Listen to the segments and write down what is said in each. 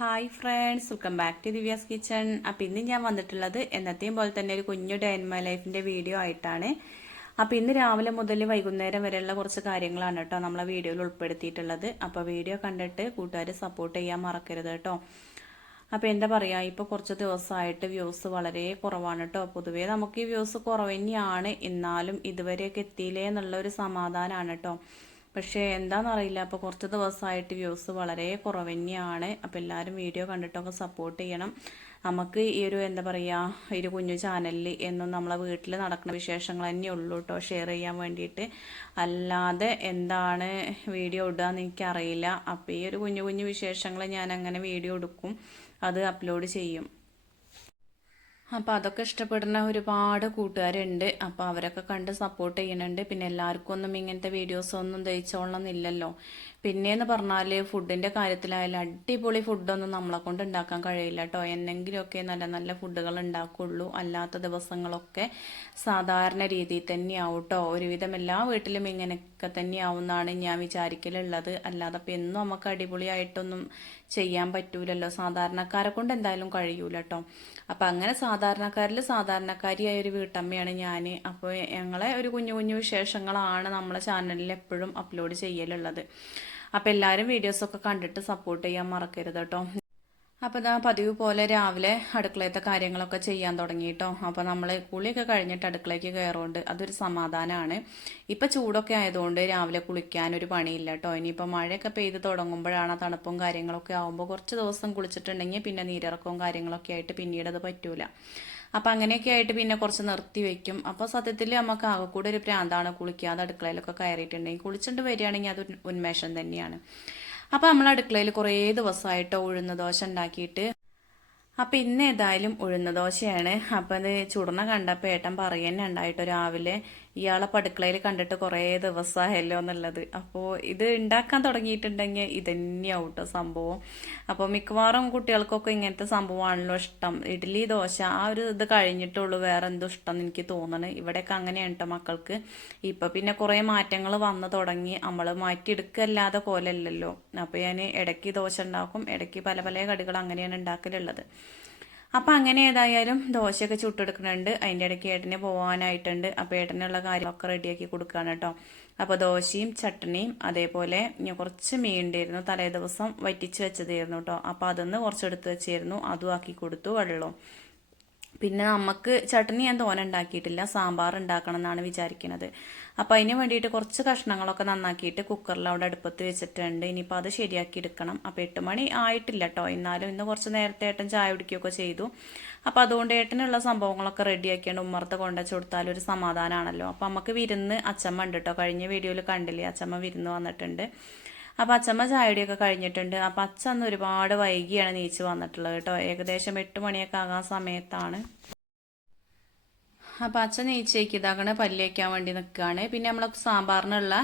Hi friends, welcome back to Divya's kitchen. അപ്പോൾ ഇന്ന് ഞാൻ വന്നിട്ടുള്ളത് എന്നത്തെയും പോലെ തന്നെ ഒരു കുഞ്ഞു ഡേ ഇൻ മൈ ലൈഫിൻ്റെ വീഡിയോ ആയിട്ടാണ്. അപ്പോൾ ഇന്ന് രാവിലെ മുതൽ വൈകുന്നേരം വരെയുള്ള കുറച്ച് കാര്യങ്ങളാണ് കേട്ടോ നമ്മളെ വീഡിയോയിൽ ഉൾപ്പെടുത്തിയിട്ടുള്ളത്. അപ്പോൾ വീഡിയോ കണ്ടിട്ട് കൂട്ടുകാർ സപ്പോർട്ട് ചെയ്യാൻ മറക്കരുത് കേട്ടോ. അപ്പോൾ എന്താ പറയുക, ഇപ്പോൾ കുറച്ച് ദിവസമായിട്ട് വ്യൂസ് വളരെ കുറവാണ് കേട്ടോ. പൊതുവേ നമുക്ക് ഈ വ്യൂസ് കുറവ് തന്നെയാണ്, എന്നാലും ഇതുവരെയൊക്കെ എത്തിയില്ലേ എന്നുള്ളൊരു സമാധാനമാണ് കേട്ടോ. പക്ഷേ എന്താണെന്നറിയില്ല, അപ്പോൾ കുറച്ച് ദിവസമായിട്ട് വ്യൂസ് വളരെ കുറവ് തന്നെയാണ്. അപ്പോൾ എല്ലാവരും വീഡിയോ കണ്ടിട്ടൊക്കെ സപ്പോർട്ട് ചെയ്യണം. നമുക്ക് ഈ ഒരു എന്താ പറയുക, ഈ ഒരു കുഞ്ഞു ചാനലിൽ എന്നും നമ്മളെ വീട്ടിൽ നടക്കുന്ന വിശേഷങ്ങൾ തന്നെ ഉള്ളൂ കേട്ടോ ഷെയർ ചെയ്യാൻ വേണ്ടിയിട്ട്. അല്ലാതെ എന്താണ് വീഡിയോ ഇടുക എന്ന് എനിക്കറിയില്ല. അപ്പോൾ ഈ ഒരു കുഞ്ഞു കുഞ്ഞു വിശേഷങ്ങൾ ഞാൻ അങ്ങനെ വീഡിയോ എടുക്കും, അത് അപ്ലോഡ് ചെയ്യും. അപ്പോൾ അതൊക്കെ ഇഷ്ടപ്പെടുന്ന ഒരുപാട് കൂട്ടുകാരുണ്ട്. അപ്പോൾ അവരൊക്കെ കണ്ട് സപ്പോർട്ട് ചെയ്യുന്നുണ്ട്. പിന്നെ എല്ലാവർക്കും ഒന്നും ഇങ്ങനത്തെ വീഡിയോസൊന്നും ദഹിച്ചോളണമെന്നില്ലല്ലോ. പിന്നെയെന്ന് പറഞ്ഞാൽ ഫുഡിൻ്റെ കാര്യത്തിലായാലും അടിപൊളി ഫുഡൊന്നും നമ്മളെ കൊണ്ട് ഉണ്ടാക്കാൻ കഴിയില്ല കേട്ടോ. എന്നെങ്കിലുമൊക്കെ നല്ല നല്ല ഫുഡുകൾ ഉണ്ടാക്കുള്ളൂ. അല്ലാത്ത ദിവസങ്ങളൊക്കെ സാധാരണ രീതിയിൽ തന്നെയാവും കേട്ടോ. ഒരുവിധം എല്ലാ വീട്ടിലും ഇങ്ങനെയൊക്കെ തന്നെയാവുമെന്നാണ് ഞാൻ വിചാരിക്കലുള്ളത്. അല്ലാതെ ഇപ്പം എന്നും നമുക്ക് അടിപൊളിയായിട്ടൊന്നും ചെയ്യാൻ പറ്റൂലല്ലോ. സാധാരണക്കാരെ കൊണ്ട് എന്തായാലും കഴിയൂല കേട്ടോ. അപ്പം അങ്ങനെ സാധാരണക്കാരിൽ സാധാരണക്കാരിയായ ഒരു വീട്ടമ്മയാണ് ഞാൻ. അപ്പോൾ ഞങ്ങളെ ഒരു കുഞ്ഞു കുഞ്ഞു വിശേഷങ്ങളാണ് നമ്മളെ ചാനലിൽ എപ്പോഴും അപ്ലോഡ് ചെയ്യലുള്ളത്. അപ്പോൾ എല്ലാവരും വീഡിയോസൊക്കെ കണ്ടിട്ട് സപ്പോർട്ട് ചെയ്യാൻ മറക്കരുത് കേട്ടോ. അപ്പോൾ ഇതാ പതിവ് പോലെ രാവിലെ അടുക്കളയത്തെ കാര്യങ്ങളൊക്കെ ചെയ്യാൻ തുടങ്ങിയിട്ടോ. അപ്പോൾ നമ്മൾ കുളിയൊക്കെ കഴിഞ്ഞിട്ട് അടുക്കളയ്ക്ക് കയറുകൊണ്ട് അതൊരു സമാധാനമാണ്. ഇപ്പം ചൂടൊക്കെ ആയതുകൊണ്ട് രാവിലെ കുളിക്കാനൊരു പണിയില്ല കേട്ടോ. ഇനിയിപ്പോൾ മഴയൊക്കെ പെയ്ത് തുടങ്ങുമ്പോഴാണ് തണുപ്പും കാര്യങ്ങളൊക്കെ ആകുമ്പോൾ കുറച്ച് ദിവസം കുളിച്ചിട്ടുണ്ടെങ്കിൽ പിന്നെ നീരിറക്കവും കാര്യങ്ങളൊക്കെ ആയിട്ട് പിന്നീട് അത് പറ്റൂല. അപ്പം അങ്ങനെയൊക്കെ ആയിട്ട് പിന്നെ കുറച്ച് നിർത്തി വെക്കും. അപ്പോൾ സത്യത്തിൽ നമുക്ക് ആകെ കൂടെ ഒരു പ്രാന്താണ് കുളിക്കാതെ അടുക്കളയിലൊക്കെ കയറിയിട്ടുണ്ടെങ്കിൽ. കുളിച്ചിട്ട് വരികയാണെങ്കിൽ അത് ഉന്മേഷം തന്നെയാണ്. അപ്പോൾ നമ്മൾ അടുക്കളയിൽ കുറേ ദിവസമായിട്ട് ഉഴുന്ന ദോശ ഉണ്ടാക്കിയിട്ട്, അപ്പം ഇന്ന് ഏതായാലും ഉഴുന്ന ദോശയാണ്. അപ്പം അത് ചുടണ കണ്ടപ്പോൾ ഏട്ടൻ പറയുന്നത് ഉണ്ടായിട്ടോ രാവിലെ, ഇയാളെ അടുക്കളയിൽ കണ്ടിട്ട് കുറേ ദിവസമായല്ലോ എന്നുള്ളത്. അപ്പോൾ ഇത് ഉണ്ടാക്കാൻ തുടങ്ങിയിട്ടുണ്ടെങ്കിൽ ഇതന്നെയാവും കേട്ടോ സംഭവം. അപ്പോൾ മിക്കവാറും കുട്ടികൾക്കൊക്കെ ഇങ്ങനത്തെ സംഭവമാണല്ലോ ഇഷ്ടം. ഇഡ്ഡലി ദോശ ആ ഒരു ഇത് കഴിഞ്ഞിട്ടുള്ളൂ വേറെ എന്തോ ഇഷ്ടം എന്ന് എനിക്ക് തോന്നണത്. ഇവിടെയൊക്കെ അങ്ങനെയാണ് കേട്ടോ മക്കൾക്ക്. ഇപ്പം പിന്നെ കുറേ മാറ്റങ്ങൾ വന്നു തുടങ്ങി. നമ്മൾ മാറ്റിയെടുക്കല്ലാതെ പോലെയല്ലല്ലോ. അപ്പോൾ ഞാൻ ഇടയ്ക്ക് ദോശ ഉണ്ടാക്കും, ഇടയ്ക്ക് പല പല കടികൾ അങ്ങനെയാണ് ഉണ്ടാക്കലുള്ളത്. അപ്പം അങ്ങനെ ഏതായാലും ദോശയൊക്കെ ചുട്ടെടുക്കുന്നുണ്ട്. അതിൻ്റെ ഇടയ്ക്ക് ഏട്ടനെ പോകാനായിട്ടുണ്ട്. അപ്പോൾ ഏട്ടനുള്ള കാര്യമൊക്കെ റെഡിയാക്കി കൊടുക്കുകയാണ് കേട്ടോ. അപ്പോൾ ദോശയും ചട്നിയും അതേപോലെ ഞാൻ കുറച്ച് മീൻ ഉണ്ടായിരുന്നു, തലേ ദിവസം വറ്റിച്ച് വെച്ചതായിരുന്നു കേട്ടോ. അപ്പോൾ അതൊന്ന് കുറച്ചെടുത്ത് വെച്ചായിരുന്നു, അതും ആക്കി കൊടുത്തു വെള്ളവും. പിന്നെ നമുക്ക് ചട്നി ഞാൻ തോനെ ഉണ്ടാക്കിയിട്ടില്ല, സാമ്പാർ ഉണ്ടാക്കണം എന്നാണ് വിചാരിക്കുന്നത്. അപ്പോൾ അതിന് വേണ്ടിയിട്ട് കുറച്ച് കഷ്ണങ്ങളൊക്കെ നന്നാക്കിയിട്ട് കുക്കറിൽ അവിടെ അടുപ്പത്ത് വെച്ചിട്ടുണ്ട്. ഇനിയിപ്പോൾ അത് ശരിയാക്കി എടുക്കണം. അപ്പോൾ 8 മണി ആയിട്ടില്ല കേട്ടോ. എന്നാലും ഇന്ന് കുറച്ച് നേരത്തെ ഏട്ടൻ ചായ കുടിക്കുകയൊക്കെ ചെയ്തു. അപ്പോൾ അതുകൊണ്ട് ഏട്ടനുള്ള സംഭവങ്ങളൊക്കെ റെഡിയാക്കിയാണ് ഉമ്മർത്ത് കൊണ്ടുവച്ച് കൊടുത്താൽ ഒരു സമാധാനമാണല്ലോ. അപ്പോൾ നമുക്ക് വിരുന്ന് അച്ചമ്മ ഉണ്ട് കേട്ടോ. കഴിഞ്ഞ വീഡിയോയിൽ കണ്ടില്ലേ, അച്ചമ്മ വിരുന്ന് വന്നിട്ടുണ്ട്. അപ്പോൾ അച്ചമ്മ ചായടിയൊക്കെ കഴിഞ്ഞിട്ടുണ്ട്. അപ്പോൾ അച്ഛന്ന് ഒരുപാട് വൈകിയാണ് നീച്ച് വന്നിട്ടുള്ളത് കേട്ടോ. ഏകദേശം 8 മണിയൊക്കെ ആകാൻ സമയത്താണ്. അപ്പോൾ അച്ഛൻ നീച്ചേക്ക് ഇതാക്കണ പല്ല് വയ്ക്കാൻ വേണ്ടി നിൽക്കുകയാണ്. പിന്നെ നമ്മൾ സാമ്പാറിനുള്ള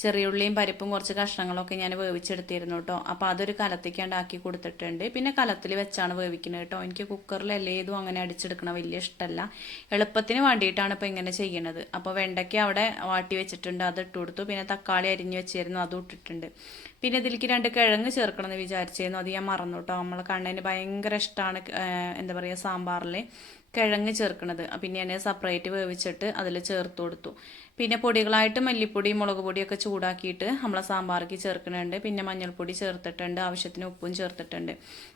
ചെറിയുള്ളിയും പരിപ്പും കുറച്ച് കഷ്ണങ്ങളൊക്കെ ഞാൻ വേവിച്ചെടുത്തിരുന്നു കേട്ടോ. അപ്പോൾ അതൊരു കലത്തിക്കാണ്ടാക്കി കൊടുത്തിട്ടുണ്ട്. പിന്നെ കലത്തിൽ വെച്ചാണ് വേവിക്കുന്നത് കേട്ടോ. എനിക്ക് കുക്കറിൽ എല്ലേതും അങ്ങനെ അടിച്ചെടുക്കണം വലിയ ഇഷ്ടമല്ല. എളുപ്പത്തിന് വേണ്ടിയിട്ടാണ് ഇപ്പോൾ ഇങ്ങനെ ചെയ്യണത്. അപ്പോൾ വെണ്ടയ്ക്ക് അവിടെ വാട്ടി വെച്ചിട്ടുണ്ട്, അത് ഇട്ട് കൊടുത്തു. പിന്നെ തക്കാളി അരിഞ്ഞ് വെച്ചിരുന്നു, അതും ഇട്ടിട്ടുണ്ട്. പിന്നെ ഇതിലേക്ക് 2 കിഴങ്ങ് ചേർക്കണമെന്ന് വിചാരിച്ചിരുന്നു, അത് ഞാൻ മറന്നു കേട്ടോ. നമ്മളെ കണ്ണന് ഭയങ്കര ഇഷ്ടമാണ് എന്താ പറയുക സാമ്പാറിൽ കിഴങ്ങ് ചേർക്കണത്. പിന്നെ ഞാൻ സെപ്പറേറ്റ് വേവിച്ചിട്ട് അതിൽ ചേർത്ത് കൊടുത്തു. പിന്നെ പൊടികളായിട്ട് മല്ലിപ്പൊടി മുളക് പൊടിയൊക്കെ ചൂടാക്കിയിട്ട് നമ്മളെ സാമ്പാർക്ക് ചേർക്കുന്നുണ്ട്. പിന്നെ മഞ്ഞൾപ്പൊടി ചേർത്തിട്ടുണ്ട്, ആവശ്യത്തിന് ഉപ്പും ചേർത്തിട്ടുണ്ട്.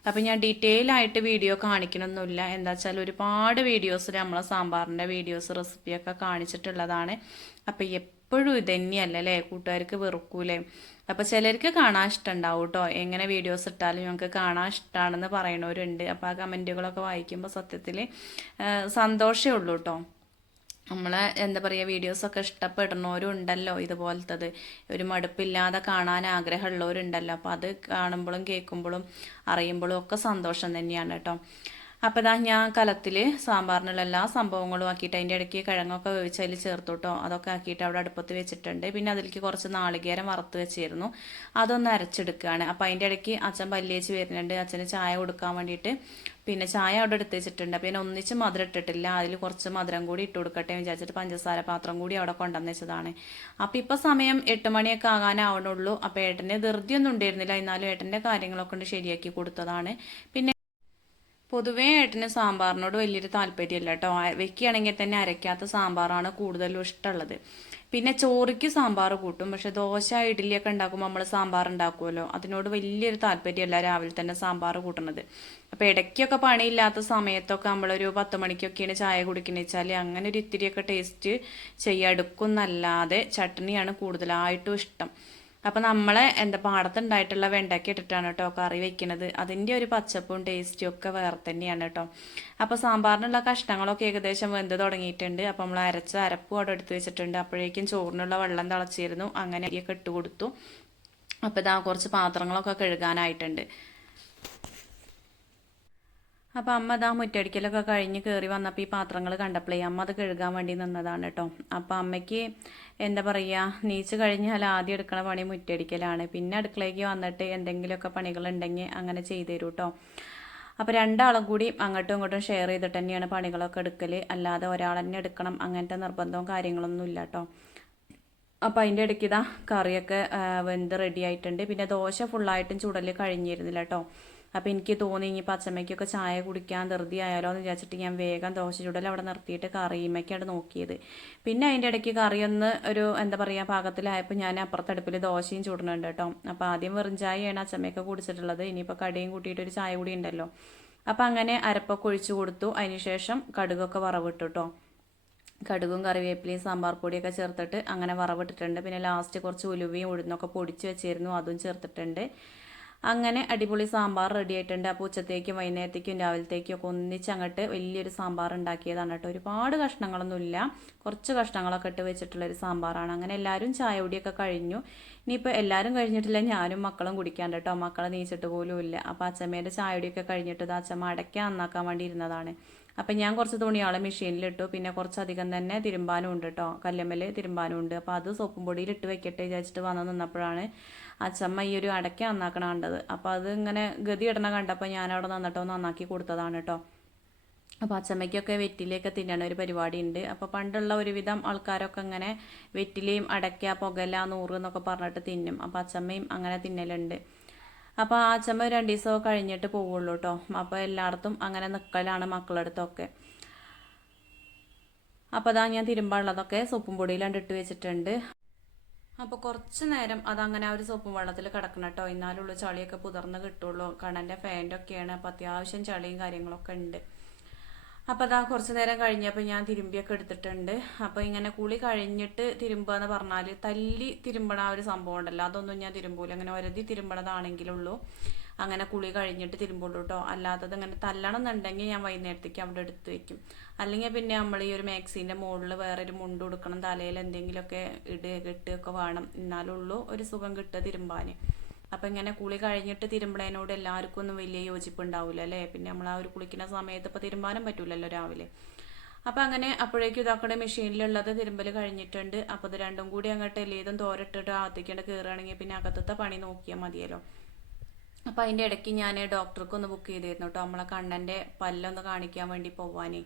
അപ്പം ഞാൻ ഡീറ്റെയിൽ ആയിട്ട് വീഡിയോ കാണിക്കണമെന്നില്ല. എന്താ വെച്ചാൽ ഒരുപാട് വീഡിയോസിൽ നമ്മളെ സാമ്പാറിൻ്റെ വീഡിയോസ് റെസിപ്പിയൊക്കെ കാണിച്ചിട്ടുള്ളതാണ്. അപ്പം എപ്പോഴും ഇത് തന്നെയല്ല അല്ലേ, കൂട്ടുകാർക്ക് വെറുക്കൂലേ. അപ്പോൾ ചിലർക്ക് കാണാൻ ഇഷ്ടമുണ്ടാവും കേട്ടോ. എങ്ങനെ വീഡിയോസ് ഇട്ടാലും ഞങ്ങൾക്ക് കാണാൻ ഇഷ്ടമാണെന്ന് പറയണവരുണ്ട്. അപ്പോൾ ആ കമൻറ്റുകളൊക്കെ വായിക്കുമ്പോൾ സത്യത്തിൽ സന്തോഷമേ ഉള്ളൂ കേട്ടോ. നമ്മളെ എന്താ പറയുക വീഡിയോസൊക്കെ ഇഷ്ടപ്പെടുന്നവരും ഉണ്ടല്ലോ, ഇതുപോലത്തത് ഒരു മടുപ്പില്ലാതെ കാണാൻ ആഗ്രഹമുള്ളവരുണ്ടല്ലോ. അപ്പോൾ അത് കാണുമ്പോഴും കേൾക്കുമ്പോഴും അറിയുമ്പോഴും ഒക്കെ സന്തോഷം തന്നെയാണ് കേട്ടോ. അപ്പോൾ ഇതാ ഞാൻ കലത്തിൽ സാമ്പാറിനുള്ള എല്ലാ സംഭവങ്ങളും ആക്കിയിട്ട് അതിൻ്റെ ഇടയ്ക്ക് കിഴങ്ങൊക്കെ വേവിച്ച് അതിൽ ചേർത്തു കേട്ടോ. അതൊക്കെ ആക്കിയിട്ട് അവിടെ അടുപ്പത്ത് വെച്ചിട്ടുണ്ട്. പിന്നെ അതിലേക്ക് കുറച്ച് നാളികേരം വറുത്ത് വെച്ചിരുന്നു, അതൊന്ന് അരച്ചെടുക്കുകയാണ്. അപ്പോൾ അതിൻ്റെ ഇടയ്ക്ക് അച്ഛൻ പല്ലിയേച്ച് വരുന്നുണ്ട്, അച്ഛന് ചായ കൊടുക്കാൻ വേണ്ടിയിട്ട്. പിന്നെ ചായ അവിടെ എടുത്ത് വെച്ചിട്ടുണ്ട്. അപ്പോൾ ഞാൻ ഒന്നിച്ച് മധുരം ഇട്ടിട്ടില്ല, അതിൽ കുറച്ച് മധുരം കൂടി ഇട്ട് കൊടുക്കട്ടെ എന്ന് വിചാരിച്ചിട്ട് പഞ്ചസാര പാത്രം കൂടി അവിടെ കൊണ്ടുവന്ന് വെച്ചതാണ്. അപ്പോൾ ഇപ്പോൾ സമയം 8 മണിയൊക്കെ ആകാനാവണുള്ളൂ. അപ്പോൾ ഏട്ടന് ധൃതിയൊന്നും ഉണ്ടായിരുന്നില്ല, എന്നാലും ഏട്ടൻ്റെ കാര്യങ്ങളൊക്കെ കൊണ്ട് ശരിയാക്കി കൊടുത്തതാണ്. പിന്നെ പൊതുവേ ഏട്ടന് സാമ്പാറിനോട് വലിയൊരു താല്പര്യമില്ല കേട്ടോ. വെക്കുകയാണെങ്കിൽ തന്നെ അരയ്ക്കാത്ത സാമ്പാറാണ് കൂടുതലും ഇഷ്ടമുള്ളത്. പിന്നെ ചോറിക്ക് സാമ്പാർ കൂട്ടും, പക്ഷെ ദോശ ഇഡ്ഡലിയൊക്കെ ഉണ്ടാക്കുമ്പോൾ നമ്മൾ സാമ്പാർ ഉണ്ടാക്കുമല്ലോ, അതിനോട് വലിയൊരു താല്പര്യമല്ല രാവിലെ തന്നെ സാമ്പാർ കൂട്ടുന്നത്. അപ്പോൾ ഇടയ്ക്കൊക്കെ പണിയില്ലാത്ത സമയത്തൊക്കെ നമ്മളൊരു 10 മണിക്കൊക്കെയാണ് ചായ കുടിക്കുന്നത് വെച്ചാൽ അങ്ങനെ ഒരു ഇത്തിരിയൊക്കെ ടേസ്റ്റ് ചെയ്യാടുക്കുന്നല്ലാതെ ചട്നിയാണ് കൂടുതലായിട്ടും ഇഷ്ടം. അപ്പം നമ്മളെ പാടത്തുണ്ടായിട്ടുള്ള വെണ്ടയ്ക്ക ഇട്ടിട്ടാണ് കേട്ടോ കറി വെക്കുന്നത്. അതിൻ്റെ ഒരു പച്ചപ്പും ടേസ്റ്റും ഒക്കെ വേറെ തന്നെയാണ് കേട്ടോ. അപ്പോൾ സാമ്പാറിനുള്ള കഷ്ണങ്ങളൊക്കെ ഏകദേശം വെന്ത് തുടങ്ങിയിട്ടുണ്ട്. അപ്പോൾ നമ്മൾ അരച്ച അരപ്പും അവിടെ എടുത്ത് വെച്ചിട്ടുണ്ട്. അപ്പോഴേക്കും ചോറിനുള്ള വെള്ളം തിളച്ചിരുന്നു, അങ്ങനെ അരിയൊക്കെ ഇട്ട് കൊടുത്തു. അപ്പോൾ ഇതാ കുറച്ച് പാത്രങ്ങളൊക്കെ കഴുകാനായിട്ടുണ്ട്. അപ്പോൾ അമ്മ അതാ മുറ്റടിക്കലൊക്കെ കഴിഞ്ഞ് കയറി വന്നപ്പോൾ ഈ പാത്രങ്ങൾ കണ്ടപ്പോഴേ അമ്മ അത് കഴുകാൻ വേണ്ടി നിന്നതാണ് കേട്ടോ. അപ്പോൾ അമ്മയ്ക്ക് നീച്ച് കഴിഞ്ഞാൽ ആദ്യം എടുക്കണ പണി മുറ്റടിക്കലാണ്. പിന്നെ അടുക്കളയ്ക്ക് വന്നിട്ട് എന്തെങ്കിലുമൊക്കെ പണികളുണ്ടെങ്കിൽ അങ്ങനെ ചെയ്തു തരും കേട്ടോ. അപ്പോൾ രണ്ടാളും കൂടി അങ്ങോട്ടും ഇങ്ങോട്ടും ഷെയർ ചെയ്തിട്ട് തന്നെയാണ് പണികളൊക്കെ എടുക്കൽ, അല്ലാതെ ഒരാൾ തന്നെ എടുക്കണം അങ്ങനത്തെ നിർബന്ധവും കാര്യങ്ങളൊന്നും ഇല്ല കേട്ടോ. അപ്പോൾ അതിൻ്റെ ഇടയ്ക്ക് ഇതാ കറിയൊക്കെ വെന്ത് റെഡി ആയിട്ടുണ്ട്. പിന്നെ ദോശ ഫുള്ളായിട്ടും ചുടൽ കഴിഞ്ഞിരുന്നില്ല കേട്ടോ. അപ്പോൾ എനിക്ക് തോന്നി ഇനി പച്ചമ്മയ്ക്കൊക്കെ ചായ കുടിക്കാൻ ധൃതി ആയാലോ എന്ന് വിചാരിച്ചിട്ട് ഞാൻ വേഗം ദോശ ചുടൽ അവിടെ നിർത്തിയിട്ട് കറിയുമ്മയ്ക്കാണ് നോക്കിയത്. പിന്നെ അതിൻ്റെ ഇടയ്ക്ക് കറിയൊന്ന് ഒരു പാകത്തിലായപ്പോൾ ഞാൻ അപ്പുറത്തടുപ്പിൽ ദോശയും ചുടുന്നുണ്ട് കേട്ടോ. അപ്പോൾ ആദ്യം വെറും ചായയാണ് അച്ചമ്മയൊക്കെ കുടിച്ചിട്ടുള്ളത്, ഇനിയിപ്പോൾ കടിയും കൂട്ടിയിട്ടൊരു ചായ കൂടി ഉണ്ടല്ലോ. അപ്പോൾ അങ്ങനെ അരപ്പൊക്കെ ഒഴിച്ചു കൊടുത്തു. അതിനുശേഷം കടുകൊക്കെ വറവിട്ടു കേട്ടോ. കടുകും കറിവേപ്പിലയും സാമ്പാർ പൊടിയൊക്കെ ചേർത്തിട്ട് അങ്ങനെ വറവിട്ടിട്ടുണ്ട്. പിന്നെ ലാസ്റ്റ് കുറച്ച് ഉലുവയും ഉഴുന്നൊക്കെ പൊടിച്ച് വെച്ചിരുന്നു, അതും ചേർത്തിട്ടുണ്ട്. അങ്ങനെ അടിപൊളി സാമ്പാർ റെഡി ആയിട്ടുണ്ട്. അപ്പോൾ ഉച്ചത്തേക്കും വൈകുന്നേരത്തേക്കും രാവിലത്തേക്കും ഒക്കെ ഒന്നിച്ച് അങ്ങോട്ട് വലിയൊരു സാമ്പാർ ഉണ്ടാക്കിയതാണ് കേട്ടോ. ഒരുപാട് കഷ്ണങ്ങളൊന്നുമില്ല, കുറച്ച് കഷ്ണങ്ങളൊക്കെ ഇട്ട് വെച്ചിട്ടുള്ളൊരു സാമ്പാറാണ്. അങ്ങനെ എല്ലാവരും ചായ കുടിയൊക്കെ കഴിഞ്ഞു. ഇനിയിപ്പോൾ എല്ലാവരും കഴിഞ്ഞിട്ടില്ല, ഞാനും മക്കളും കുടിക്കാണ്ട് കേട്ടോ. മക്കളെ നീച്ചിട്ട് പോലും ഇല്ല. അപ്പോൾ അച്ചമ്മേൻ്റെ ചായ കുടിയൊക്കെ കഴിഞ്ഞിട്ട് അച്ചമ്മ അടയ്ക്ക നന്നാക്കാൻ വേണ്ടി ഇരുന്നതാണ്. അപ്പം ഞാൻ കുറച്ച് തുണിയാളെ മെഷീനിലിട്ടു. പിന്നെ കുറച്ചധികം തന്നെ തിരുമ്പാനും ഉണ്ട് കേട്ടോ, കല്ലുമ്മൽ തിരുമ്പാനും ഉണ്ട്. അപ്പോൾ അത് സോപ്പും പൊടിയിൽ ഇട്ട് വെക്കട്ടെ വിചാരിച്ചിട്ട് വന്ന് നിന്നപ്പോഴാണ് അച്ചമ്മ ഈ ഒരു അടയ്ക്ക നന്നാക്കണ കണ്ടത്. അപ്പോൾ അത് ഇങ്ങനെ ഗതി ഇടണ കണ്ടപ്പോൾ ഞാനവിടെ നിന്നിട്ടോ നന്നാക്കി കൊടുത്തതാണ് കേട്ടോ. അപ്പോൾ അച്ചമ്മയ്ക്കൊക്കെ വെറ്റിലയൊക്കെ തിന്നണ ഒരു പരിപാടി ഉണ്ട്. അപ്പോൾ പണ്ടുള്ള ഒരുവിധം ആൾക്കാരൊക്കെ അങ്ങനെ വെറ്റിലയും അടയ്ക്ക പുകല 100 എന്നൊക്കെ പറഞ്ഞിട്ട് തിന്നും. അപ്പോൾ അച്ചമ്മയും അങ്ങനെ തിന്നലുണ്ട്. അപ്പോൾ ആ അച്ചമ്മ 2 ദിവസമൊക്കെ കഴിഞ്ഞിട്ട് പോവുള്ളൂ കേട്ടോ. അപ്പോൾ എല്ലായിടത്തും അങ്ങനെ നിൽക്കലാണ് മക്കളടുത്തൊക്കെ. അപ്പോൾ അതാ ഞാൻ തിരുമ്പാനുള്ളതൊക്കെ സോപ്പും പൊടിയിലാണ്ട് ഇട്ട് വെച്ചിട്ടുണ്ട്. അപ്പോൾ കുറച്ച് നേരം അതങ്ങനെ ആ ഒരു സോപ്പും വെള്ളത്തിൽ കിടക്കണം കേട്ടോ, എന്നാലുള്ള ചളിയൊക്കെ പുതർന്ന് കിട്ടുള്ളൂ. കണ്ണൻ്റെ ഫാൻ്റെ ഒക്കെയാണ്, അപ്പോൾ അത്യാവശ്യം ചളിയും കാര്യങ്ങളൊക്കെ ഉണ്ട്. അപ്പോൾ അതാ കുറച്ച് നേരം കഴിഞ്ഞപ്പോൾ ഞാൻ തിരുമ്പിയൊക്കെ എടുത്തിട്ടുണ്ട്. അപ്പോൾ ഇങ്ങനെ കുളി കഴിഞ്ഞിട്ട് തിരുമ്പുക എന്ന് പറഞ്ഞാൽ തല്ലി തിരുമ്പണ ആ ഒരു സംഭവം ഉണ്ടല്ലോ, അതൊന്നും ഞാൻ തിരുമ്പൂല. അങ്ങനെ ഒരതി തിരുമ്പണതാണെങ്കിലുള്ളൂ അങ്ങനെ കുളി കഴിഞ്ഞിട്ട് തിരുമ്പുള്ളൂ കേട്ടോ. അല്ലാത്തത് ഇങ്ങനെ തല്ലണം എന്നുണ്ടെങ്കിൽ ഞാൻ വൈകുന്നേരത്തേക്ക് അവിടെ എടുത്ത് വെക്കും. അല്ലെങ്കിൽ പിന്നെ നമ്മൾ ഈ ഒരു മാക്സിൻ്റെ മുകളിൽ വേറൊരു മുണ്ട് കൊടുക്കണം, തലയിൽ എന്തെങ്കിലുമൊക്കെ കെട്ടുകയൊക്കെ വേണം, എന്നാലുള്ളൂ ഒരു സുഖം കിട്ടുക തിരുമ്പാൻ. അപ്പം ഇങ്ങനെ കുളി കഴിഞ്ഞിട്ട് തിരുമ്പണതിനോട് എല്ലാവർക്കും ഒന്നും വലിയ യോജിപ്പ് ഉണ്ടാവില്ല അല്ലേ. പിന്നെ നമ്മൾ ആ ഒരു കുളിക്കുന്ന സമയത്ത് ഇപ്പോൾ തിരുമ്പാനും പറ്റൂലല്ലോ രാവിലെ. അപ്പം അങ്ങനെ അപ്പോഴേക്കും ഇതാക്കടെ മെഷീനിലുള്ളത് തിരുമ്പൽ കഴിഞ്ഞിട്ടുണ്ട്. അപ്പോൾ ഇത് രണ്ടും കൂടി അങ്ങോട്ട് എല്ലേതും തോരട്ടിട്ട് അകത്തേക്കേണ്ട കയറുകയാണെങ്കിൽ പിന്നെ അകത്തത്തെ പണി നോക്കിയാൽ മതിയല്ലോ. അപ്പോൾ അതിൻ്റെ ഇടയ്ക്ക് ഞാൻ ഡോക്ടർക്കൊന്ന് ബുക്ക് ചെയ്തിരുന്നു കേട്ടോ, നമ്മളെ കണ്ണൻ്റെ പല്ലൊന്ന് കാണിക്കാൻ വേണ്ടി പോവാനേ.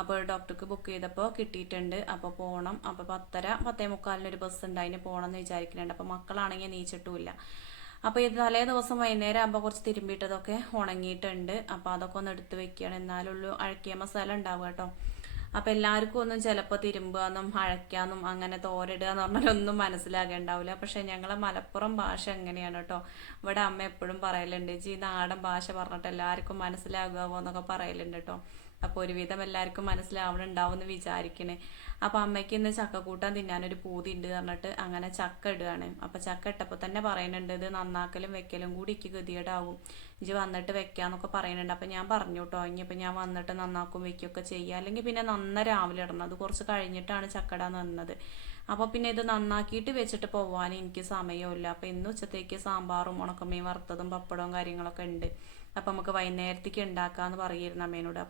അപ്പോൾ ഡോക്ടർക്ക് ബുക്ക് ചെയ്തപ്പോൾ കിട്ടിയിട്ടുണ്ട്. അപ്പോൾ പോകണം. അപ്പോൾ 10:30 10:45 ഒരു ബസ് ഉണ്ട്, അതിന് പോകണം എന്ന് വിചാരിക്കുന്നുണ്ട്. അപ്പോൾ മക്കളാണെങ്കിൽ നീച്ചിട്ടുമില്ല. അപ്പോൾ ഇത് തലേ ദിവസം വൈകുന്നേരം ആകുമ്പോൾ കുറച്ച് തിരുമ്പിയിട്ടതൊക്കെ ഉണങ്ങിയിട്ടുണ്ട്. അപ്പോൾ അതൊക്കെ ഒന്ന് എടുത്ത് വെക്കുകയാണ്, എന്നാലുള്ളൂ അഴക്കിയ മസാല ഉണ്ടാവുക കേട്ടോ. അപ്പോൾ എല്ലാവർക്കും ഒന്നും ചിലപ്പോൾ തിരുമ്പുകയെന്നും അഴയ്ക്കാന്നും അങ്ങനെ തോരിടുക എന്ന് പറഞ്ഞാലൊന്നും മനസ്സിലാകേണ്ടാവില്ല. പക്ഷേ ഞങ്ങളെ മലപ്പുറം ഭാഷ എങ്ങനെയാണ് കേട്ടോ. ഇവിടെ അമ്മ എപ്പോഴും പറയലുണ്ട്, ഈ നാടൻ ഭാഷ പറഞ്ഞിട്ട് എല്ലാവർക്കും മനസ്സിലാകുമോ എന്നൊക്കെ പറയലുണ്ട് കേട്ടോ. അപ്പോൾ ഒരുവിധം എല്ലാവർക്കും മനസ്സിലാവണുണ്ടാവും എന്ന് വിചാരിക്കണേ. അപ്പോൾ അമ്മയ്ക്ക് ഇന്ന് ചക്കക്കൂട്ടാൻ തിന്നാനൊരു പൂതി ഉണ്ട് പറഞ്ഞിട്ട് അങ്ങനെ ചക്ക ഇടുകയാണ്. അപ്പോൾ ചക്ക ഇട്ടപ്പോൾ തന്നെ പറയുന്നുണ്ട്, ഇത് നന്നാക്കലും വെക്കലും കൂടി എനിക്ക് ഗതികേടാവും, ഇജ്ജ് വന്നിട്ട് വെക്കാന്നൊക്കെ പറയുന്നുണ്ട്. അപ്പോൾ ഞാൻ പറഞ്ഞു കേട്ടോ, ഇനിയിപ്പോൾ ഞാൻ വന്നിട്ട് നന്നാക്കും വെക്കുകയൊക്കെ ചെയ്യുക, അല്ലെങ്കിൽ പിന്നെ നന്ന രാവിലെ ഇടണം. അത് കുറച്ച് കഴിഞ്ഞിട്ടാണ് ചക്ക ഇടാൻ നിന്നത്. അപ്പോൾ പിന്നെ ഇത് നന്നാക്കിയിട്ട് വെച്ചിട്ട് പോകാൻ എനിക്ക് സമയമില്ല. അപ്പോൾ ഇന്ന് ഉച്ചത്തേക്ക് സാമ്പാറും ഉണക്കമീൻ വറുത്തതും പപ്പടവും കാര്യങ്ങളൊക്കെ ഉണ്ട്. അപ്പം നമുക്ക് വൈകുന്നേരത്തേക്ക് ഉണ്ടാക്കാമെന്ന് പറയുമായിരുന്നു അമ്മേനോട്.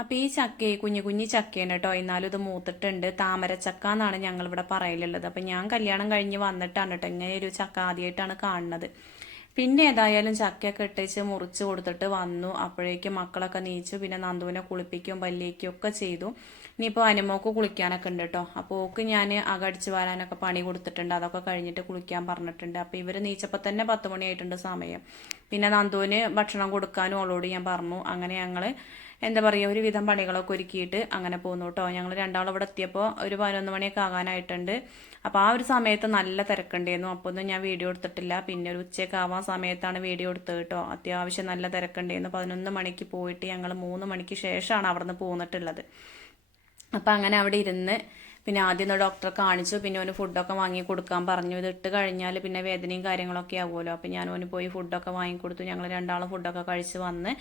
അപ്പോൾ ഈ ചക്ക കുഞ്ഞു കുഞ്ഞു ചക്കയാണ് കേട്ടോ. എന്നാലും ഇത് മൂത്തിട്ടുണ്ട്. താമരച്ചക്ക എന്നാണ് ഞങ്ങളിവിടെ പറയലുള്ളത്. അപ്പം ഞാൻ കല്യാണം കഴിഞ്ഞ് വന്നിട്ടാണ് കേട്ടോ ഇങ്ങനെ ഒരു ചക്ക ആദ്യമായിട്ടാണ് കാണുന്നത്. പിന്നെ ഏതായാലും ചക്കയൊക്കെ ഇട്ടേച്ച് മുറിച്ച് കൊടുത്തിട്ട് വന്നു. അപ്പോഴേക്കും മക്കളൊക്കെ നീച്ചു. പിന്നെ നന്ദുവിനെ കുളിപ്പിക്കും പല്ലിക്കും ഒക്കെ ചെയ്തു. ഇനിയിപ്പോൾ അനുമോക്ക് കുളിക്കാനൊക്കെ ഉണ്ട് കേട്ടോ. അപ്പോൾ ഓക്ക് ഞാൻ അകടിച്ച് വരാനൊക്കെ പണി കൊടുത്തിട്ടുണ്ട്. അതൊക്കെ കഴിഞ്ഞിട്ട് കുളിക്കാൻ പറഞ്ഞിട്ടുണ്ട്. അപ്പോൾ ഇവർ നീച്ചപ്പോൾ തന്നെ 10 മണിയായിട്ടുണ്ട് സമയം. പിന്നെ നന്ദുവിന് ഭക്ഷണം കൊടുക്കാനും അവളോട് ഞാൻ പറഞ്ഞു. അങ്ങനെ ഞങ്ങൾ എന്താ പറയുക ഒരുവിധം പണികളൊക്കെ ഒരുക്കിയിട്ട് അങ്ങനെ പോന്നു കേട്ടോ. ഞങ്ങൾ രണ്ടാളും ഇവിടെ എത്തിയപ്പോൾ ഒരു 11 മണിയൊക്കെ ആകാനായിട്ടുണ്ട്. അപ്പോൾ ആ ഒരു സമയത്ത് നല്ല തിരക്കുണ്ടായിരുന്നു. അപ്പോൾ ഒന്നും ഞാൻ വീഡിയോ എടുത്തിട്ടില്ല. പിന്നെ ഒരു ഉച്ചയൊക്കെ ആവാൻ സമയത്താണ് വീഡിയോ എടുത്തത് കേട്ടോ. അത്യാവശ്യം നല്ല തിരക്കുണ്ടായിരുന്നു. 11 മണിക്ക് പോയിട്ട് ഞങ്ങൾ 3 മണിക്ക് ശേഷമാണ് അവിടെ നിന്ന് പോന്നിട്ടുള്ളത്. അപ്പം അങ്ങനെ അവിടെ ഇരുന്ന് പിന്നെ ആദ്യം ഡോക്ടറെ കാണിച്ചു. പിന്നെ ഓന് ഫുഡൊക്കെ വാങ്ങി കൊടുക്കാൻ പറഞ്ഞു. ഇത് ഇട്ട് കഴിഞ്ഞാൽ പിന്നെ വേദനയും കാര്യങ്ങളൊക്കെ ആവുമല്ലോ. അപ്പം ഞാൻ ഓന് പോയി ഫുഡൊക്കെ വാങ്ങിക്കൊടുത്തു. ഞങ്ങൾ രണ്ടാളും ഫുഡൊക്കെ കഴിച്ച് വന്ന്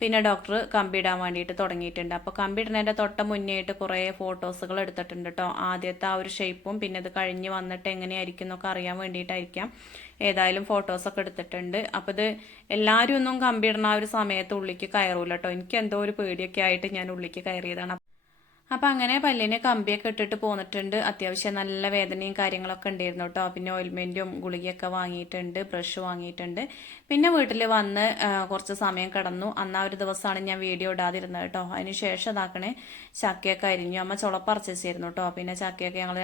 പിന്നെ ഡോക്ടർ കമ്പി ഇടാൻ വേണ്ടിയിട്ട് തുടങ്ങിയിട്ടുണ്ട്. അപ്പോൾ കമ്പി ഇടുന്നതിൻ്റെ തൊട്ട മുന്നേയായിട്ട് കുറേ ഫോട്ടോസുകൾ എടുത്തിട്ടുണ്ട് കേട്ടോ. ആദ്യത്തെ ആ ഒരു ഷേപ്പും പിന്നെ ഇത് കഴിഞ്ഞ് വന്നിട്ട് എങ്ങനെയായിരിക്കും എന്നൊക്കെ അറിയാൻ വേണ്ടിയിട്ടായിരിക്കാം. ഏതായാലും ഫോട്ടോസൊക്കെ എടുത്തിട്ടുണ്ട്. അപ്പോൾ ഇത് എല്ലാവരും ഒന്നും കമ്പി ഇടുന്ന ആ ഒരു സമയത്ത് ഉള്ളിലേക്ക് കയറൂല കേട്ടോ. എനിക്ക് എന്തോ ഒരു പേടിയൊക്കെ ആയിട്ട് ഞാൻ ഉള്ളിലേക്ക് കയറിയതാണ്. അപ്പം അങ്ങനെ പല്ലിന് കമ്പിയൊക്കെ ഇട്ടിട്ട് പോന്നിട്ടുണ്ട്. അത്യാവശ്യം നല്ല വേദനയും കാര്യങ്ങളൊക്കെ ഉണ്ടായിരുന്നു കേട്ടോ. പിന്നെ ഓയിൽമെൻറ്റും ഗുളികയൊക്കെ വാങ്ങിയിട്ടുണ്ട്, ബ്രഷ് വാങ്ങിയിട്ടുണ്ട്. പിന്നെ വീട്ടിൽ വന്ന് കുറച്ച് സമയം കിടന്നു. അന്ന് ആ ഒരു ദിവസമാണ് ഞാൻ വീഡിയോ ഇടാതിരുന്നത് കേട്ടോ. അതിന് ശേഷം ഇതാക്കണേ ചക്കയൊക്കെ അരിഞ്ഞു. അമ്മ ചുളപ്പറിച്ചിരുന്നു കേട്ടോ. പിന്നെ ചക്കയൊക്കെ ഞങ്ങൾ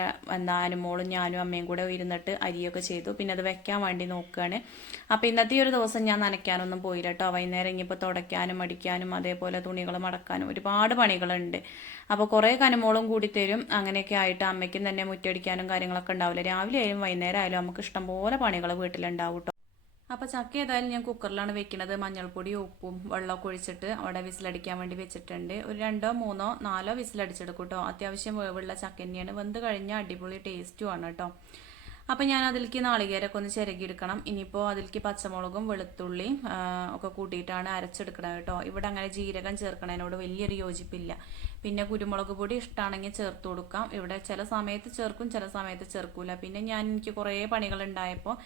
അനുമോളും ഞാനും അമ്മയും കൂടെ ഇരുന്നിട്ട് അരിയൊക്കെ ചെയ്തു. പിന്നെ അത് വെക്കാൻ വേണ്ടി നോക്കുകയാണ്. അപ്പോൾ ഇന്നത്തെ ഈ ഒരു ദിവസം ഞാൻ നനയ്ക്കാനൊന്നും പോയില്ല കേട്ടോ. വൈകുന്നേരം ഇനിയിപ്പോൾ തുടയ്ക്കാനും അടിക്കാനും അതേപോലെ തുണികൾ മടക്കാനും ഒരുപാട് പണികളുണ്ട്. അപ്പോൾ കുറേ കനുമോളും കൂടി തരും. അങ്ങനെയൊക്കെ ആയിട്ട് അമ്മയ്ക്കും തന്നെ മുറ്റടിക്കാനും കാര്യങ്ങളൊക്കെ ഉണ്ടാവില്ല. രാവിലെ ആയാലും വൈകുന്നേരം ആയാലും നമുക്ക് ഇഷ്ടംപോലെ പണികൾ വീട്ടിലുണ്ടാവും കേട്ടോ. അപ്പോൾ ചക്ക ഏതായാലും ഞാൻ കുക്കറിലാണ് വെക്കുന്നത്. മഞ്ഞൾപ്പൊടി ഉപ്പും വെള്ളമൊക്കെ ഒഴിച്ചിട്ട് അവിടെ വിസിലടിക്കാൻ വേണ്ടി വെച്ചിട്ടുണ്ട്. ഒരു 2, 3, 4 വിസിലടിച്ചെടുക്കും കേട്ടോ. അത്യാവശ്യം വേവുള്ള ചക്ക തന്നെയാണ്. വെന്ത് കഴിഞ്ഞാൽ അടിപൊളി ടേസ്റ്റുമാണ് കേട്ടോ. അപ്പം ഞാൻ അതിലേക്ക് നാളികേരമൊക്കെ ഒന്ന് ചിരകിയെടുക്കണം. ഇനിയിപ്പോൾ അതിലേക്ക് പച്ചമുളകും വെളുത്തുള്ളിയും ഒക്കെ കൂട്ടിയിട്ടാണ് അരച്ചെടുക്കണം കേട്ടോ. ഇവിടെ അങ്ങനെ ജീരകം ചേർക്കണതിനോട് വലിയൊരു യോജിപ്പില്ല. പിന്നെ കുരുമുളക് പൊടി ഇഷ്ടമാണെങ്കിൽ ചേർത്ത് കൊടുക്കാം. ഇവിടെ ചില സമയത്ത് ചേർക്കും, ചില സമയത്ത് ചേർക്കൂല. പിന്നെ എനിക്ക് കുറേ പണികളുണ്ടായപ്പോൾ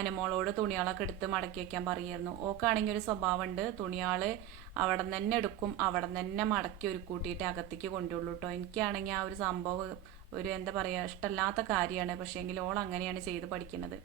അനുമോളോട് തുണികളൊക്കെ എടുത്ത് മടക്കി വയ്ക്കാൻ പറയുമായിരുന്നു. ഓക്കാണെങ്കിൽ ഒരു സ്വഭാവമുണ്ട്. തുണിയാൾ അവിടെ നിന്ന് തന്നെ എടുക്കും, അവിടെ നിന്ന് തന്നെ മടക്കി ഒരു കൂട്ടിയിട്ട് അകത്തേക്ക് കൊണ്ടുള്ളൂ കേട്ടോ. എനിക്കാണെങ്കിൽ ആ ഒരു സംഭവം ഒരു എന്താ പറയുക ഇഷ്ടമല്ലാത്ത കാര്യമാണ്. പക്ഷേങ്കിൽ ഓൾ അങ്ങനെയാണ് ചെയ്ത് പഠിക്കുന്നത്.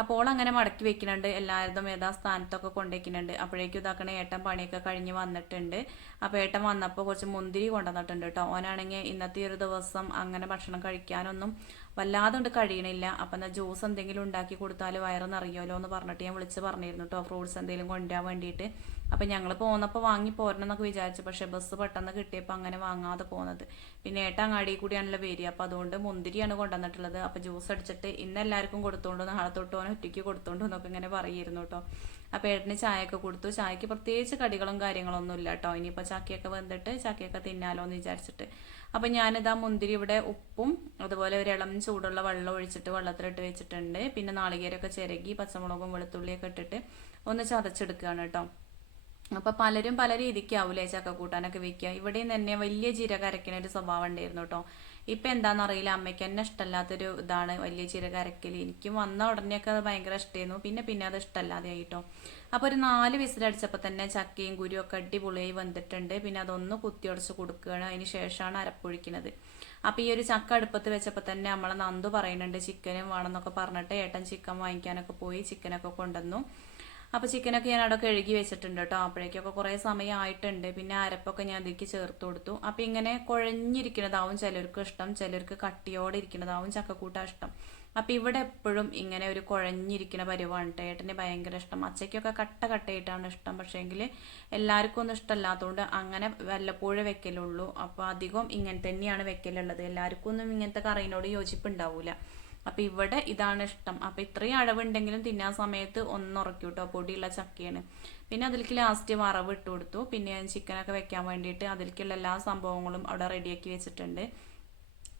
അപ്പോൾ അങ്ങനെ മടക്കി വെക്കുന്നുണ്ട്. എല്ലാവരും യഥാസ്ഥാനത്തൊക്കെ കൊണ്ടുവയ്ക്കുന്നുണ്ട്. അപ്പോഴേക്കും ഇതാക്കണ ഏട്ടൻ പണിയൊക്കെ കഴിഞ്ഞ് വന്നിട്ടുണ്ട്. അപ്പോൾ ഏട്ടൻ വന്നപ്പോൾ കുറച്ച് മുന്തിരി കൊണ്ടുവന്നിട്ടുണ്ട് കേട്ടോ. ഓനാണെങ്കിൽ ഇന്നത്തെ ഒരു ദിവസം അങ്ങനെ ഭക്ഷണം കഴിക്കാനൊന്നും വല്ലാതെ കൊണ്ട് കഴിയണില്ല. അപ്പം എന്നാൽ ജ്യൂസ് എന്തെങ്കിലും ഉണ്ടാക്കി കൊടുത്താൽ വയറ് നിറയുമല്ലോ എന്ന് പറഞ്ഞിട്ട് ഞാൻ വിളിച്ച് പറഞ്ഞിരുന്നു കേട്ടോ. ഫ്രൂട്ട്സ് എന്തെങ്കിലും കൊണ്ടുവരാൻ വേണ്ടിയിട്ട്. അപ്പം ഞങ്ങൾ പോകുന്നപ്പോൾ വാങ്ങി പോരണം എന്നൊക്കെ വിചാരിച്ചു. പക്ഷേ ബസ് പെട്ടെന്ന് കിട്ടിയപ്പോൾ അങ്ങനെ വാങ്ങാതെ പോകുന്നത്. പിന്നെ ഏട്ടൻ അങ്ങാടിയിൽ കൂടിയാണല്ലോ വരിക. അപ്പോൾ അതുകൊണ്ട് മുന്തിരിയാണ് കൊണ്ടുവന്നിട്ടുള്ളത്. അപ്പോൾ ജ്യൂസ് അടിച്ചിട്ട് ഇന്ന് എല്ലാവർക്കും കൊടുത്തോണ്ട് നാളെ തൊട്ട് ഓൻ ഒറ്റയ്ക്ക് കൊടുത്തോണ്ട് എന്നൊക്കെ ഇങ്ങനെ പറയുമായിരുന്നു കേട്ടോ. അപ്പോൾ ഏട്ടന് ചായയൊക്കെ കൊടുത്തു. ചായക്ക് പ്രത്യേകിച്ച് കടികളും കാര്യങ്ങളൊന്നും ഇല്ല കേട്ടോ. ഇനിയിപ്പോൾ ചക്കയൊക്കെ വെന്തിട്ട് ചക്കയൊക്കെ തിന്നാലോ എന്ന് വിചാരിച്ചിട്ട്. അപ്പം ഞാനിതാ മുന്തിരി ഇവിടെ ഉപ്പും അതുപോലെ ഒരു ഇളം ചൂടുള്ള വെള്ളം ഒഴിച്ചിട്ട് വെള്ളത്തിലിട്ട് വെച്ചിട്ടുണ്ട്. പിന്നെ നാളികേരമൊക്കെ ചിരകി പച്ചമുളകും വെളുത്തുള്ളിയൊക്കെ ഇട്ടിട്ട് ഒന്ന് ചതച്ചെടുക്കുകയാണ് കേട്ടോ. അപ്പോൾ പലരും പല രീതിക്കാവൂലേ ചക്ക കൂട്ടാനൊക്കെ വെക്കുക. ഇവിടെയും തന്നെ വലിയ ജീരകം അരയ്ക്കുന്ന ഒരു സ്വഭാവം ഉണ്ടായിരുന്നു കേട്ടോ. ഇപ്പം എന്താണെന്നറിയില്ല, അമ്മയ്ക്ക് തന്നെ ഇഷ്ടമല്ലാത്തൊരു ഇതാണ് വലിയ ജീരകം അരക്കൽ. എനിക്കും വന്ന ഉടനെയൊക്കെ അത് ഭയങ്കര ഇഷ്ടമായിരുന്നു. പിന്നെ അത് ഇഷ്ടമല്ലാതെ ആയിട്ടോ. അപ്പോൾ ഒരു 4 വിസിലടിച്ചപ്പോൾ തന്നെ ചക്കയും കുരുവും ഒക്കെ അടിപൊളിയായി വന്നിട്ടുണ്ട്. പിന്നെ അതൊന്ന് കുത്തിയുടച്ച് കൊടുക്കുകയാണ്. അതിന് ശേഷമാണ് അരപ്പൊഴിക്കുന്നത്. അപ്പോൾ ഈ ഒരു ചക്ക അടുപ്പത്ത് വെച്ചപ്പോൾ തന്നെ നമ്മളെ നന്ദു പറയുന്നുണ്ട് ചിക്കനും വേണമെന്നൊക്കെ പറഞ്ഞിട്ട് ഏട്ടൻ ചിക്കൻ വാങ്ങിക്കാനൊക്കെ പോയി ചിക്കനൊക്കെ കൊണ്ടുവന്നു. അപ്പോൾ ചിക്കനൊക്കെ ഞാൻ അവിടെ കഴുകി വെച്ചിട്ടുണ്ട് കേട്ടോ. അപ്പോഴേക്കൊക്കെ കുറേ സമയമായിട്ടുണ്ട്. പിന്നെ അരപ്പൊക്കെ ഞാൻ ഇതിലേക്ക് ചേർത്ത് കൊടുത്തു. അപ്പോൾ ഇങ്ങനെ കുഴഞ്ഞിരിക്കുന്നതാവും ചിലർക്ക് ഇഷ്ടം, ചിലർക്ക് കട്ടിയോടെ ഇരിക്കുന്നതാവും ചക്കക്കൂട്ട ഇഷ്ടം. അപ്പം ഇവിടെ എപ്പോഴും ഇങ്ങനെ ഒരു കുഴഞ്ഞിരിക്കുന്ന പരിവാണ് കേട്ടോ. ഏട്ടന് ഭയങ്കര ഇഷ്ടം. അച്ചയ്ക്കൊക്കെ കട്ടയായിട്ടാണ് ഇഷ്ടം. പക്ഷേങ്കിൽ എല്ലാവർക്കും ഒന്നും ഇഷ്ടമല്ലാത്തതുകൊണ്ട് അങ്ങനെ വല്ലപ്പോഴേ വെക്കലുള്ളൂ. അപ്പോൾ അധികം ഇങ്ങനെ തന്നെയാണ് വെക്കലുള്ളത്. എല്ലാവർക്കും ഒന്നും ഇങ്ങനത്തെ കറിയിനോട് യോജിപ്പുണ്ടാവില്ല. അപ്പം ഇവിടെ ഇതാണ് ഇഷ്ടം. അപ്പം ഇത്രയും അളവുണ്ടെങ്കിലും തിന്നാൻ സമയത്ത് ഒന്നുറക്കും കേട്ടോ. പൊടിയുള്ള ചക്കയാണ്. പിന്നെ അതിലേക്ക് ലാസ്റ്റ് വറവ് ഇട്ട് കൊടുത്തു. പിന്നെ ഞാൻ ചിക്കനൊക്കെ വെക്കാൻ വേണ്ടിയിട്ട് അതിലേക്കുള്ള എല്ലാ സംഭവങ്ങളും അവിടെ റെഡിയാക്കി വെച്ചിട്ടുണ്ട്.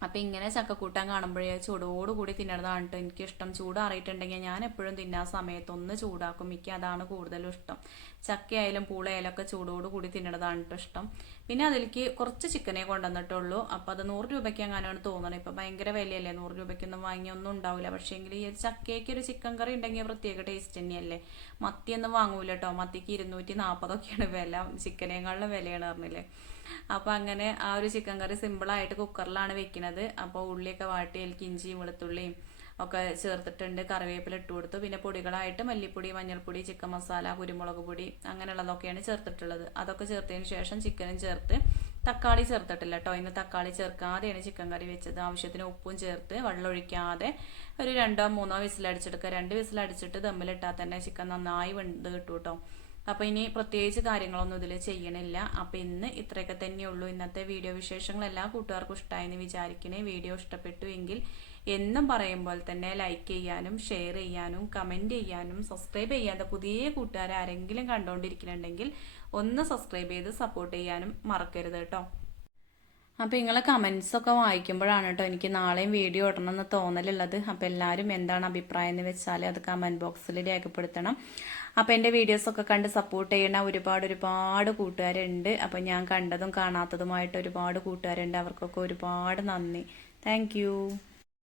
അപ്പം ഇങ്ങനെ ചക്കക്കൂട്ടാൻ കാണുമ്പോഴേ ചൂടോടുകൂടി തിന്നണതാണ് കേട്ടോ എനിക്കിഷ്ടം. ചൂടാറിയിട്ടുണ്ടെങ്കിൽ ഞാൻ എപ്പോഴും തിന്നാൻ സമയത്ത് ഒന്ന് ചൂടാക്കും. എനിക്ക് അതാണ് കൂടുതലും ഇഷ്ടം. ചക്കയായാലും പൂളയായാലും ഒക്കെ ചൂടോടുകൂടി തിന്നണതാണ് കേട്ടോ ഇഷ്ടം. പിന്നെ അതിലേക്ക് കുറച്ച് ചിക്കനെ കൊണ്ടുവന്നിട്ടുള്ളൂ. അപ്പം അത് 100 രൂപയ്ക്ക് അങ്ങനെയാണ് തോന്നണത്. ഇപ്പം ഭയങ്കര വിലയല്ലേ, 100 രൂപയ്ക്കൊന്നും വാങ്ങിയൊന്നും ഉണ്ടാവില്ല. പക്ഷേ എങ്കിൽ ഈ ഒരു ചക്കയ്ക്ക് ഒരു ചിക്കൻ കറി ഉണ്ടെങ്കിൽ പ്രത്യേക ടേസ്റ്റ് തന്നെയല്ലേ. മത്തിയൊന്നും വാങ്ങൂല കേട്ടോ, മത്തിക്ക് 240 വില, ചിക്കനേക്കാളും വിലയാണ് പറഞ്ഞില്ലേ. അപ്പോൾ അങ്ങനെ ആ ഒരു ചിക്കൻ കറി സിമ്പിളായിട്ട് കുക്കറിലാണ് വെക്കുന്നത്. അപ്പോൾ ഉള്ളിയൊക്കെ വാട്ടി അതിലേക്ക് ഇഞ്ചിയും വെളുത്തുള്ളിയും ഒക്കെ ചേർത്തിട്ടുണ്ട്, കറിവേപ്പില ഇട്ട് കൊടുത്തു. പിന്നെ പൊടികളായിട്ട് മല്ലിപ്പൊടി, മഞ്ഞൾപ്പൊടി, ചിക്കൻ മസാല, കുരുമുളക് പൊടി അങ്ങനെയുള്ളതൊക്കെയാണ് ചേർത്തിട്ടുള്ളത്. അതൊക്കെ ചേർത്തതിന് ശേഷം ചിക്കനും ചേർത്ത്, തക്കാളി ചേർത്തിട്ടില്ല കേട്ടോ, ഇന്ന് തക്കാളി ചേർക്കാതെയാണ് ചിക്കൻ കറി വെച്ചത്. ആവശ്യത്തിന് ഉപ്പും ചേർത്ത് വെള്ളം ഒഴിക്കാതെ ഒരു 2-3 വിസിലടിച്ചെടുക്കുക. 2 വിസിലടിച്ചിട്ട് ദമ്മിലിട്ടാൽ തന്നെ ചിക്കൻ നന്നായി വെന്ത് കിട്ടും കേട്ടോ. അപ്പോൾ ഇനി പ്രത്യേകിച്ച് കാര്യങ്ങളൊന്നും ഇതിൽ ചെയ്യണില്ല. അപ്പോൾ ഇന്ന് ഇത്രയൊക്കെ തന്നെയുള്ളൂ ഇന്നത്തെ വീഡിയോ വിശേഷങ്ങൾ. എല്ലാ കൂട്ടുകാർക്കും ഇഷ്ടമായെന്ന് വിചാരിക്കണേ. വീഡിയോ ഇഷ്ടപ്പെട്ടു എങ്കിൽ എന്നും പറയുമ്പോൾ തന്നെ ലൈക്ക് ചെയ്യാനും ഷെയർ ചെയ്യാനും കമൻറ്റ് ചെയ്യാനും സബ്സ്ക്രൈബ് ചെയ്യാതെ പുതിയ കൂട്ടുകാർ ആരെങ്കിലും കണ്ടുകൊണ്ടിരിക്കുന്നുണ്ടെങ്കിൽ ഒന്ന് സബ്സ്ക്രൈബ് ചെയ്ത് സപ്പോർട്ട് ചെയ്യാനും മറക്കരുത് കേട്ടോ. അപ്പോൾ നിങ്ങളെ കമൻസൊക്കെ വായിക്കുമ്പോഴാണ് കേട്ടോ എനിക്ക് നാളെയും വീഡിയോ ഇടണമെന്ന് തോന്നലുള്ളത്. അപ്പോൾ എല്ലാവരും എന്താണ് അഭിപ്രായം എന്ന് വെച്ചാൽ അത് കമൻറ്റ് ബോക്സിൽ രേഖപ്പെടുത്തണം. അപ്പോൾ എൻ്റെ വീഡിയോസൊക്കെ കണ്ട് സപ്പോർട്ട് ചെയ്യണ ഒരുപാട് കൂട്ടുകാരുണ്ട്. അപ്പോൾ ഞാൻ കണ്ടതും കാണാത്തതുമായിട്ട് ഒരുപാട് കൂട്ടുകാരുണ്ട്. അവർക്കൊക്കെ ഒരുപാട് നന്ദി. താങ്ക്